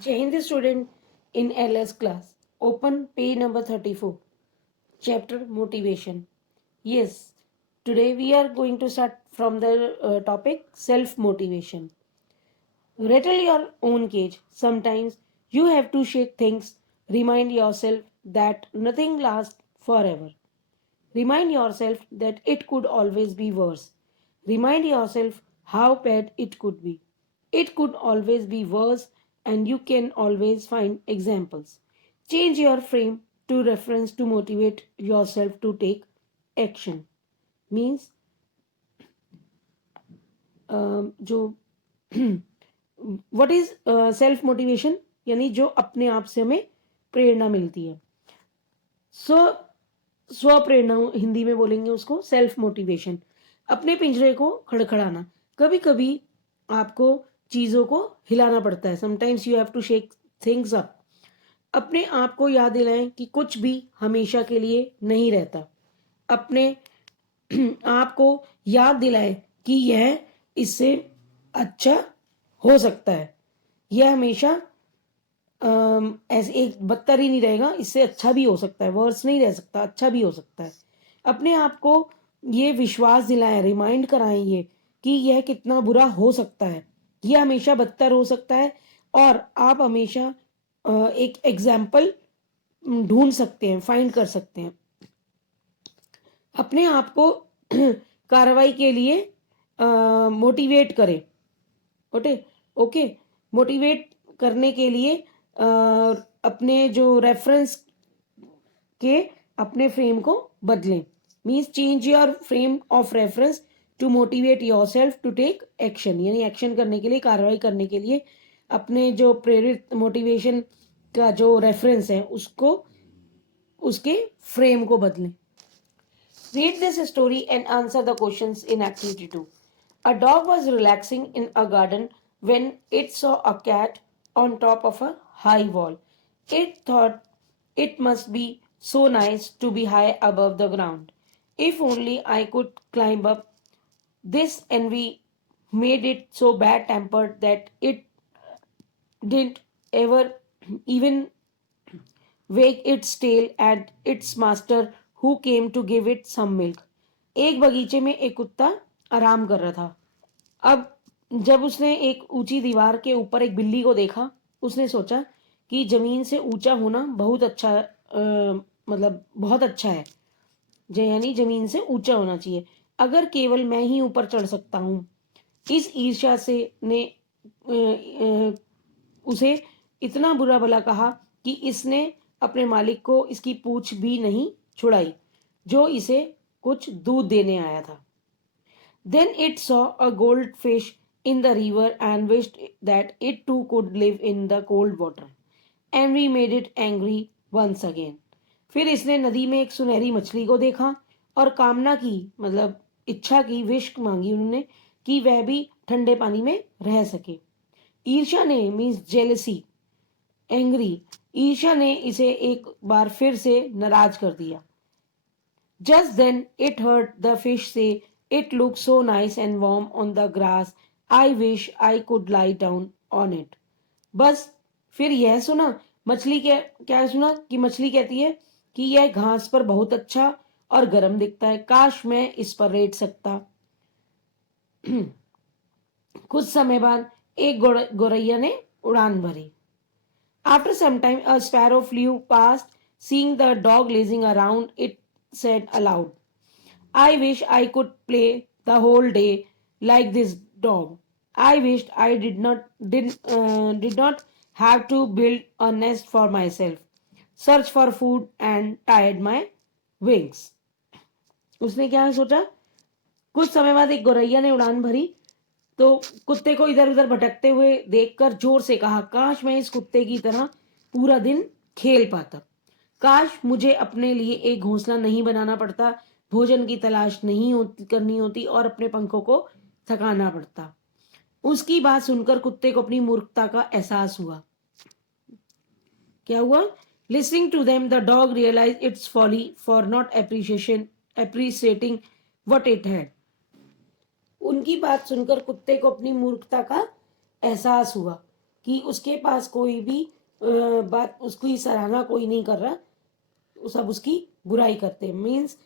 Jai Hind student in LS class. Open page number 34. Chapter Motivation. Yes, today we are going to start from the topic self motivation. Rattle your own cage. Sometimes you have to shake things. Remind yourself that nothing lasts forever. Remind yourself that it could always be worse. Remind yourself how bad it could be. It could always be worse, and you can always find examples. Change your frame to reference to motivate yourself to take action. Means जो what is self motivation, यानी जो अपने आप से हमें प्रेरणा मिलती है. सो स्व प्रेरणा हिंदी में बोलेंगे उसको सेल्फ मोटिवेशन. अपने पिंजरे को खड़खड़ाना. कभी कभी आपको चीज़ों को हिलाना पड़ता है. Sometimes you have to shake things up. अपने आप को याद दिलाएं कि कुछ भी हमेशा के लिए नहीं रहता. अपने आप को याद दिलाएं कि यह इससे अच्छा हो सकता है. यह हमेशा ऐसे एक बदतर ही नहीं रहेगा, इससे अच्छा भी हो सकता है. वर्स नहीं रह सकता, अच्छा भी हो सकता है. अपने आप को ये विश्वास दिलाएं, रिमाइंड कराएं ये कि यह कितना बुरा हो सकता है, यह हमेशा बदतर हो सकता है. और आप हमेशा एक एग्जाम्पल ढूंढ सकते हैं, फाइंड कर सकते हैं. अपने आप को कार्रवाई के लिए मोटिवेट करें. ओके ओके मोटिवेट करने के लिए अपने जो रेफरेंस के अपने फ्रेम को बदलें. Means change your frame of reference to motivate yourself to take action. यानी एक्शन करने के लिए, कार्रवाई करने के लिए अपने जो प्रेरित मोटिवेशन का जो रेफरेंस है उसको, उसके फ्रेम को बदलें. Read this story and answer the questions in activity 2. A dog was relaxing in a garden when it saw a cat on top of a high wall. It thought it must be so nice to be high above the ground. If only I could climb up. This envy made it so bad tempered that it didn't ever even wag its tail at its master who came to give it some milk. एक बगीचे में एक कुत्ता आराम कर रहा था. अब जब उसने एक ऊंची दीवार के ऊपर एक बिल्ली को देखा, उसने सोचा कि जमीन से ऊंचा होना बहुत अच्छा, मतलब बहुत अच्छा है. यानी जमीन से ऊंचा होना चाहिए. अगर केवल मैं ही ऊपर चढ़ सकता हूँ. इस ईर्ष्या से ने उसे इतना बुरा भला कहा कि इसने अपने मालिक को इसकी पूछ भी नहीं छुड़ाई जो इसे कुछ दूध देने आया था. Then it saw a goldfish in the river and wished that it too could live in the cold water. Envy made it angry once again. फिर इसने नदी में एक सुनहरी मछली को देखा और कामना की, मतलब इच्छा की, विश मांगी उन्होंने कि वह भी ठंडे पानी में रह सके. ईर्ष्या ने मीन्स जेलसी, एंग्री, ईर्ष्या ने इसे एक बार फिर से नाराज कर दिया. Just then it heard the fish say, "It looks so nice and warm on the grass. I wish I could lie down on it." बस फिर यह सुना, मछली क्या सुना कि मछली कहती है कि यह घास पर बहुत अच्छा और गर्म दिखता है, काश मैं इस पर लेट सकता. कुछ समय बाद एक गोरैया ने उड़ान भरी. After some time, a sparrow flew past. Seeing the dog lazing around, it said aloud, "I wish I could play the whole day like this dog. I wished I did not have to build a nest for myself, search for food and tired my wings." उसने क्या सोचा? कुछ समय बाद एक गौरैया ने उड़ान भरी तो कुत्ते को इधर उधर भटकते हुए देखकर जोर से कहा, काश मैं इस कुत्ते की तरह पूरा दिन खेल पाता. काश मुझे अपने लिए एक घोंसला नहीं बनाना पड़ता, भोजन की तलाश नहीं करनी होती और अपने पंखों को थकाना पड़ता. उसकी बात सुनकर कुत्ते को अपनी मूर्खता का एहसास हुआ. क्या हुआ? Listening to them, the dog realized its folly for not appreciating what it had. उनकी बात सुनकर कुत्ते को अपनी मूर्खता का एहसास हुआ. कि उसके पास कोई भी बात, उसकी सराहना कोई नहीं कर रहा, सब उसकी बुराई करते हैं। मीन्स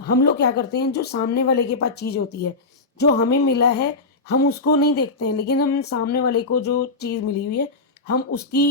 हम लोग क्या करते हैं, जो सामने वाले के पास चीज होती है, जो हमें मिला है, हम उसको नहीं देखते हैं, लेकिन हम सामने वाले को जो चीज मिली हुई है, हम उसकी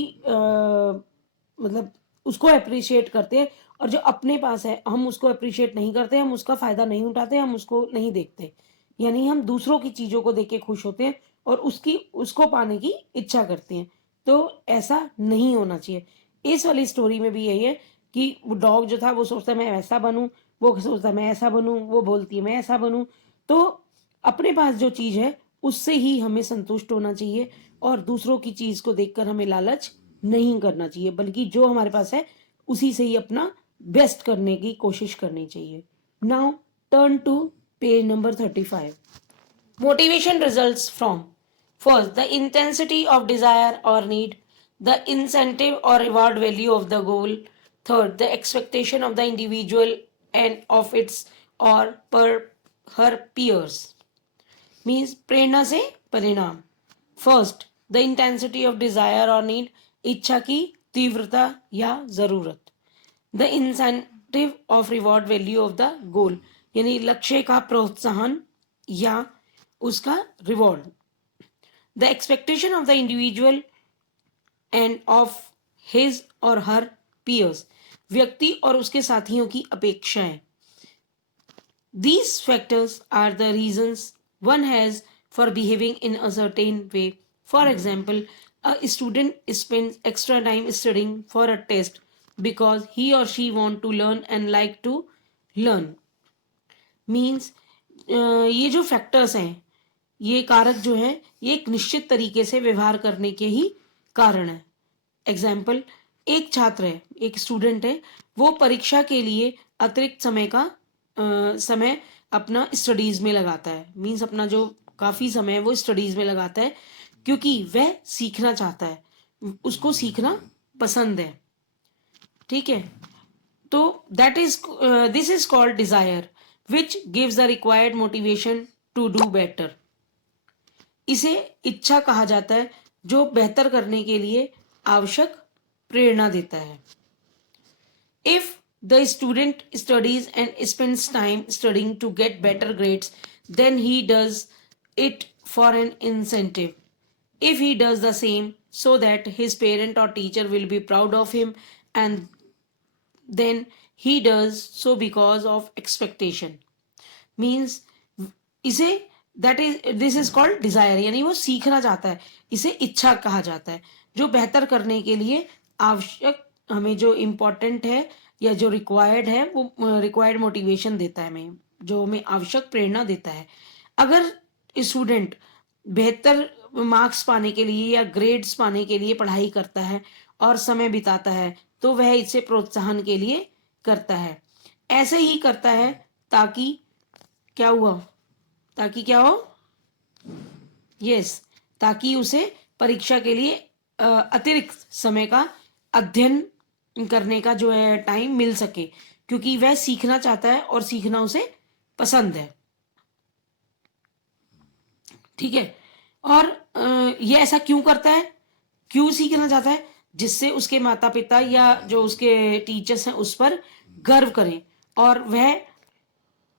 मतलब उसको अप्रिशिएट करते हैं। और जो अपने पास है हम उसको अप्रिशिएट नहीं करते, हम उसका फायदा नहीं उठाते, हम उसको नहीं देखते। यानी हम दूसरों की चीजों को देख के खुश होते हैं और उसको पाने की इच्छा करते हैं। तो ऐसा नहीं होना चाहिए। इस वाली स्टोरी में भी यही है कि वो डॉग जो था वो सोचता है मैं वैसा बनूं, वो सोचता है मैं ऐसा बनूं, वो बोलती है मैं ऐसा बनूं। तो अपने पास जो चीज है उससे ही हमें संतुष्ट होना चाहिए और दूसरों की चीज को देखकर हमें लालच नहीं करना चाहिए, बल्कि जो हमारे पास है उसी से ही अपना बेस्ट करने की कोशिश करनी चाहिए। Now turn to page number 35। Motivation results from: first, the intensity of desire or need, the incentive or reward value of the goal; third, the expectation of the individual and of its or per her peers. Means प्रेरणा से परिणाम। First, the intensity of desire और need, इच्छा की तीव्रता या जरूरत। The incentive of reward value of the goal, यानी लक्ष्य का प्रोत्साहन या उसका reward. The expectation of the individual end of his और हर पियर्स, व्यक्ति और उसके साथियों की अपेक्षाएं। These factors are the reasons one has for behaving in a certain way. For example, a student spends extra time studying for a test because he or she want to learn and like to learn. Means ये जो factors हैं, ये कारक जो हैं, ये एक निश्चित तरीके से व्यवहार करने के ही कारण है। एग्जाम्पल, एक छात्र है, एक स्टूडेंट है, वो परीक्षा के लिए अतिरिक्त समय अपना स्टडीज में लगाता है। मीन्स अपना जो काफी समय है वो स्टडीज में लगाता है क्योंकि वह सीखना चाहता है, उसको सीखना पसंद है। ठीक है, तो this is called desire which gives the required motivation to do better. इसे इच्छा कहा जाता है जो बेहतर करने के लिए आवश्यक प्रेरणा देता है। If the student studies and spends time studying to get better grades, then he does it for an incentive. If he does the same so that his parent or teacher will be proud of him, and then he does so because of expectation. Means इसे this is called Dzire, यानी वो सीखना चाहता है, इसे इच्छा कहा जाता है। जो बेहतर करने के लिए आवश्यक, हमें जो इम्पोर्टेंट है या जो रिक्वायर्ड है, वो रिक्वायर्ड मोटिवेशन देता है हमें, जो हमें आवश्यक प्रेरणा देता है। अगर स्टूडेंट बेहतर मार्क्स पाने के लिए या ग्रेड्स पाने के लिए पढ़ाई करता है और समय बिताता है, तो वह इसे प्रोत्साहन के लिए करता है। ऐसे ही करता है ताकि क्या हुआ, ताकि क्या हो, यस, ताकि उसे परीक्षा के लिए अतिरिक्त समय का अध्ययन करने का जो है टाइम मिल सके, क्योंकि वह सीखना चाहता है और सीखना उसे पसंद है। ठीक है, और यह ऐसा क्यों करता है, क्यों सीखना चाहता है? जिससे उसके माता पिता या जो उसके टीचर्स हैं उस पर गर्व करें, और वह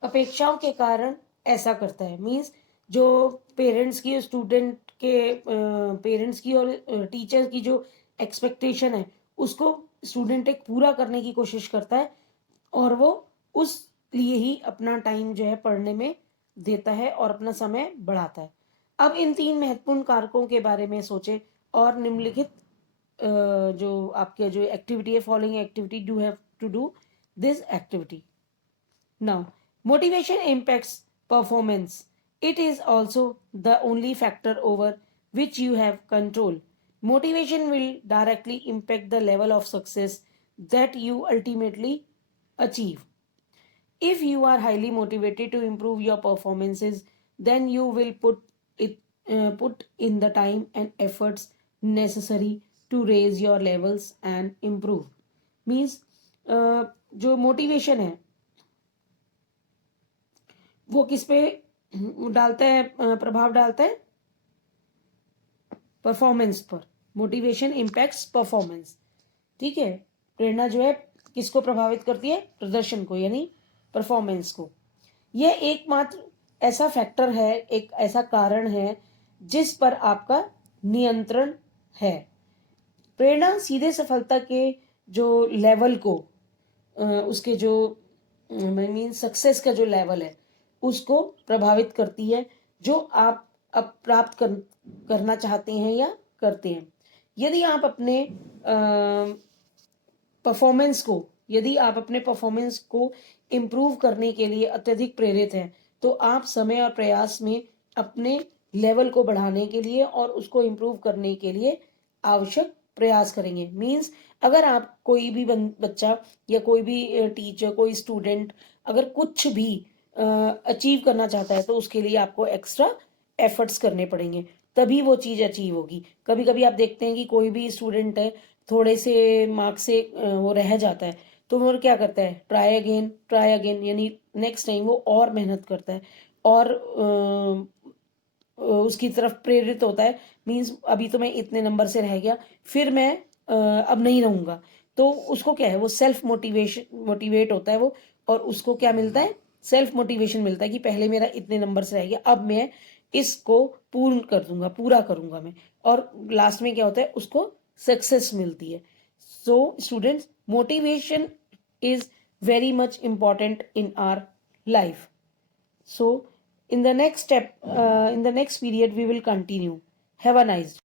अपेक्षाओं के कारण ऐसा करता है। मीन्स जो पेरेंट्स की, स्टूडेंट के पेरेंट्स की और टीचर की जो एक्सपेक्टेशन है उसको स्टूडेंट एक पूरा करने की कोशिश करता है, और वो उस लिए ही अपना टाइम जो है पढ़ने में देता है और अपना समय बढ़ाता है। अब इन तीन महत्वपूर्ण कारकों के बारे में सोचें और निम्नलिखित जो आपके जो एक्टिविटी है, following activity do have to do this activity. Now, motivation impacts performance. It is also the only factor over which you have control. Motivation will directly impact the level of success that you ultimately achieve. If you are highly motivated to improve your performances, then you will put in the time and efforts necessary to raise your levels and improve. Means जो motivation है वो किस पे डालता है, प्रभाव डालता है? परफॉर्मेंस पर। Motivation impacts performance. ठीक है, प्रेरणा जो है किसको प्रभावित करती है? प्रदर्शन को, यानी परफॉर्मेंस को। यह एकमात्र ऐसा फैक्टर है, एक ऐसा कारण है जिस पर आपका नियंत्रण है। प्रेरणा सीधे सफलता के जो लेवल को, उसके जो मीन सक्सेस का जो लेवल है उसको प्रभावित करती है, जो आप अब प्राप्त करना चाहते हैं या करते हैं। यदि आप अपने परफॉर्मेंस को इम्प्रूव करने के लिए अत्यधिक प्रेरित हैं, तो आप समय और प्रयास में अपने लेवल को बढ़ाने के लिए और उसको इम्प्रूव करने के लिए आवश्यक प्रयास करेंगे। मीन्स अगर आप कोई भी बच्चा या कोई भी टीचर, कोई स्टूडेंट अगर कुछ भी अचीव करना चाहता है तो उसके लिए आपको एक्स्ट्रा एफर्ट्स करने पड़ेंगे, तभी वो चीज़ अचीव होगी। कभी कभी आप देखते हैं कि कोई भी स्टूडेंट है, थोड़े से मार्क्स से वो रह जाता है, तो वो क्या करता है? ट्राई अगेन, यानी नेक्स्ट टाइम वो और मेहनत करता है और उसकी तरफ प्रेरित होता है। मीन्स अभी तो मैं इतने नंबर से रह गया, फिर मैं अब नहीं रहूँगा। तो उसको क्या है? वो सेल्फ मोटिवेट होता है वो, और उसको क्या मिलता है? सेल्फ मोटिवेशन मिलता है कि पहले मेरा इतने नंबर से रह गया, अब मैं इसको पूरा करूँगा मैं। और लास्ट में क्या होता है? उसको सक्सेस मिलती है। So students, motivation is very much important in our life. So in the next step, in the next period we will continue. Have a nice day.